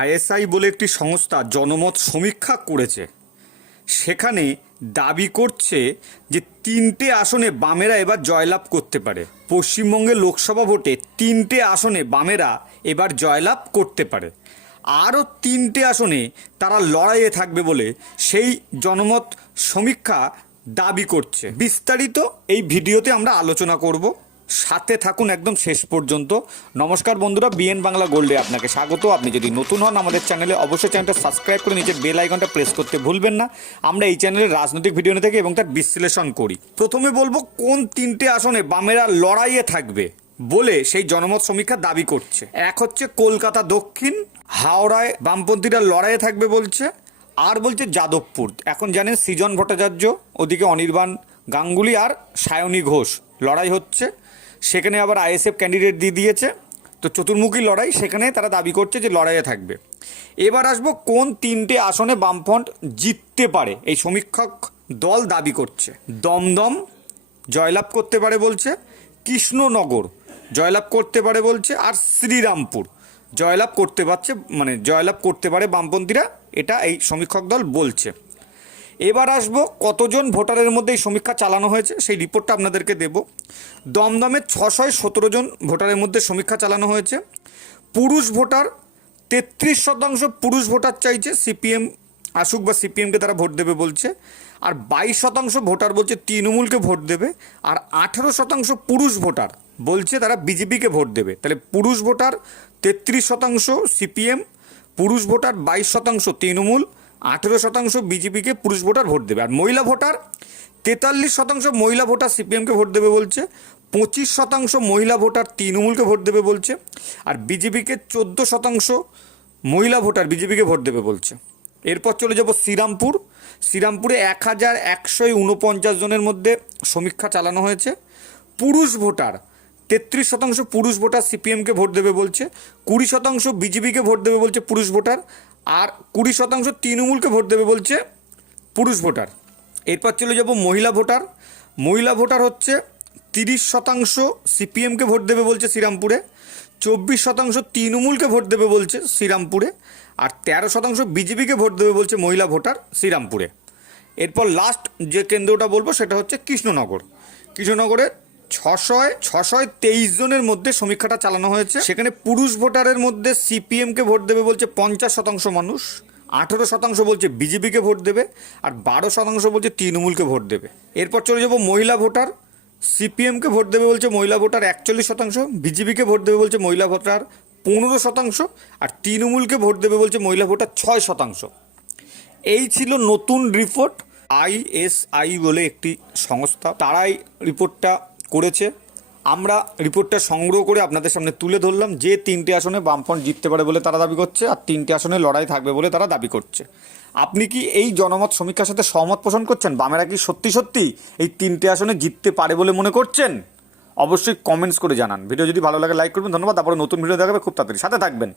ISI বলে একটি সংস্থা জনমত সমীক্ষা করেছে। সেখানে দাবি করছে যে তিনটে আসনে বামেরা এবার জয়লাভ করতে পারে। পশ্চিমবঙ্গের লোকসভা ভোটে তিনটে আসনে বামেরা এবার জয়লাভ করতে পারে। আরও তিনটে আসনে তারা লড়াইয়ে থাকবে বলে সেই জনমত সমীক্ষা দাবি করছে। বিস্তারিত এই ভিডিওতে আমরা আলোচনা করব। সাথে থাকুন একদম শেষ পর্যন্ত। নমস্কার বন্ধুরা, বিএন বাংলা গোল্ডে আপনাকে স্বাগত। আপনি যদি নতুন হন আমাদের চ্যানেলে, অবশ্যই চ্যানেলটা সাবস্ক্রাইব করে নিচে বেল আইকনটা প্রেস করতে ভুলবেন না। আমরা এই চ্যানেলে রাজনৈতিক ভিডিও থাকি এবং তার বিশ্লেষণ করি। প্রথমে বলব, কোন তিনটে আসনে বামেরা লড়াইয়ে থাকবে বলে সেই জনমত সমীক্ষা দাবি করছে। এক হচ্ছে কলকাতা দক্ষিণ, হাওড়ায় বামপন্থীরা লড়াইয়ে থাকবে বলছে, আর বলছে যাদবপুর। এখন জানেন সৃজন ভট্টাচার্য, ওদিকে অনির্বাণ গাঙ্গুলি আর সায়নী ঘোষ লড়াই হচ্ছে। সেখানে আবার আইএসএফ ক্যান্ডিডেট দিয়ে দিয়েছে। তো চতুর্মুখী লড়াই, সেখানে তারা দাবি করছে যে লড়াইয়ে থাকবে। এবার আসব কোন তিনটে আসনে বামফ্রন্ট জিততে পারে। এই সমীক্ষক দল দাবি করছে। দমদম জয়লাভ করতে পারে বলছে, কৃষ্ণনগর জয়লাভ করতে পারে বলছে, আর শ্রীরামপুর জয়লাভ করতে পারছে মানে জয়লাভ করতে পারে বামপন্থীরা। এটা এই সমীক্ষক দল বলছে। এবার আসব কতজন ভোটারের মধ্যে এই সমীক্ষা চালানো হয়েছে, সেই রিপোর্টটা আপনাদেরকে দেব। দমদমে ছশয় সতেরো জন ভোটারের মধ্যে সমীক্ষা চালানো হয়েছে। পুরুষ ভোটার তেত্রিশ শতাংশ পুরুষ ভোটার চাইছে, সিপিএম আসুক বা সিপিএমকে তারা ভোট দেবে বলছে। আর বাইশ শতাংশ ভোটার বলছে তৃণমূলকে ভোট দেবে। আর আঠেরো শতাংশ পুরুষ ভোটার বলছে তারা বিজেপিকে ভোট দেবে। তাহলে পুরুষ ভোটার তেত্রিশ শতাংশ সিপিএম, পুরুষ ভোটার বাইশ শতাংশ তৃণমূল আঠেরো শতাংশ বিজেপিকে পুরুষ ভোটার ভোট দেবে, আর মহিলা ভোটার তেতাল্লিশ শতাংশ মহিলা ভোটার সিপিএমকে ভোট দেবে বলছে, পঁচিশ শতাংশ মহিলা ভোটার তৃণমূলকে ভোট দেবে বলছে, আর বিজেপিকে চোদ্দ শতাংশ মহিলা ভোটার বিজেপিকে ভোট দেবে বলছে। এরপর চলে যাব শ্রীরামপুর, শ্রীরামপুরে এক হাজার একশো উনপঞ্চাশ জনের মধ্যে সমীক্ষা চালানো হয়েছে, পুরুষ ভোটার তেত্রিশ শতাংশ পুরুষ ভোটার সিপিএমকে ভোট দেবে বলছে, কুড়ি শতাংশ বিজেপিকে ভোট দেবে বলছে পুরুষ ভোটার আর কুড়ি শতাংশ তৃণমূলকে ভোট দেবে বলছে পুরুষ ভোটার। এরপর চলে যাব মহিলা ভোটার। মহিলা ভোটার হচ্ছে তিরিশ শতাংশ সিপিএমকে ভোট দেবে বলছে শ্রীরামপুরে, চব্বিশ শতাংশ তৃণমূলকে ভোট দেবে বলছে শ্রীরামপুরে, আর তেরো শতাংশ বিজেপিকে ভোট দেবে বলছে মহিলা ভোটার শ্রীরামপুরে। এরপর লাস্ট যে কেন্দ্রটা বলব সেটা হচ্ছে কৃষ্ণনগর। কৃষ্ণনগরে ছশয় ছশয় তেইশ জনের মধ্যে সমীক্ষাটা চালানো হয়েছে। সেখানে পুরুষ ভোটারের মধ্যে সিপিএমকে ভোট দেবে বলছে পঞ্চাশ শতাংশ মানুষ, আঠেরো শতাংশ বলছে বিজেপিকে ভোট দেবে, আর বারো শতাংশ বলছে তৃণমূলকে ভোট দেবে। এরপর চলে যাব মহিলা ভোটার সিপিএমকে ভোট দেবে বলছে মহিলা ভোটার একচল্লিশ শতাংশ বিজেপিকে ভোট দেবে বলছে মহিলা ভোটার পনেরো শতাংশ, আর তৃণমূলকে ভোট দেবে বলছে মহিলা ভোটার ছয় শতাংশ। এই ছিল নতুন রিপোর্ট, আইএসআই বলে একটি সংস্থা। তারাই রিপোর্টটা করেছে। আমরা রিপোর্টটা সংগ্রহ করে আপনাদের সামনে তুলে ধরলাম, যে তিনটে আসনে বামফ্রন্ট জিততে পারে বলে তারা দাবি করছে আর তিনটে আসনে লড়াই থাকবে বলে তারা দাবি করছে। আপনি কি এই জনমত সমীক্ষার সাথে সহমত পোষণ করছেন? বামেরা কি সত্যি সত্যি এই তিনটে আসনে জিততে পারে বলে মনে করছেন? অবশ্যই কমেন্টস করে জানান। ভিডিও যদি ভালো লাগে লাইক করবেন। ধন্যবাদ। তারপরে নতুন ভিডিও দেখাবে। খুব তাড়াতাড়ি। সাথে থাকবেন।